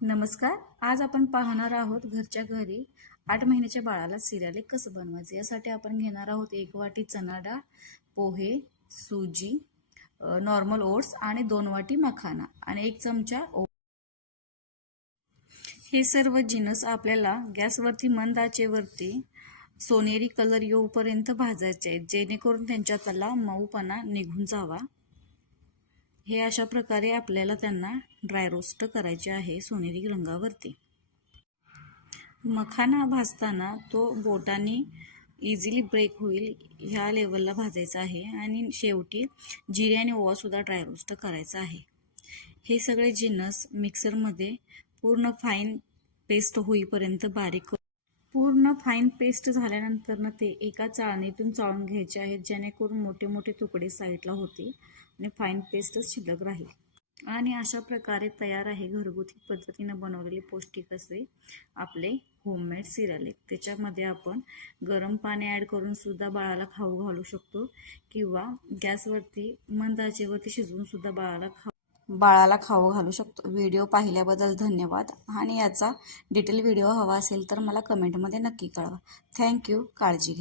नमस्कार. आज आपण पाहणार आहोत घरच्या घरी 8 महिन्याच्या बाळाला सिरियल कसं बनवायचं. यासाठी आपण घेणार आहोत 1 वाटी चणा डाळ, पोहे, सुजी, नॉर्मल ओट्स आणि 2 वाटी मखाना आणि 1 चमचा हे सर्व जिन्नस आपल्याला गॅसवरती मंद आचेवरती सोनेरी कलर येऊपर्यंत भाजायचे आहेत, जेणेकरून त्यांच्यातला मऊपणा निघून जावा. हे अशा प्रकारे आपल्याला त्यांना ड्राय रोस्ट करायचे आहे सोनेरी रंगावरती. मखाना भाजताना तो बोटाने इझिली ब्रेक होईल ह्या लेवलला भाजायचा आहे आणि शेवटी जिरे आणि ओवा सुद्धा ड्राय रोस्ट करायचा आहे. हे सगळे जिन्नस मिक्सरमध्ये पूर्ण फाईन पेस्ट होईपर्यंत बारीक पूर्ण फाईन पेस्ट झाल्यानंतर ते एका चाळणीतून चाळून घ्यायचे आहेत, जेणेकरून मोठे मोठे तुकडे साईडला होतील आणि फाईन पेस्टच शिल्लक राहील. आणि अशा प्रकारे तयार आहे घरगुती पद्धतीने बनवलेले पौष्टिक असे आपले होममेड सिरियल. त्याच्यामध्ये आपण गरम पाणी ॲड करून सुद्धा बाळाला खाऊ घालू शकतो किंवा गॅसवरती मंद आचेवरती शिजवून सुद्धा बाळाला खाऊ घालू शकतो. व्हिडिओ पाहिल्याबद्दल धन्यवाद आणि याचा डिटेल व्हिडिओ हवा असेल तर मला कमेंटमध्ये नक्की कळवा. थँक्यू. काळजी घ्या.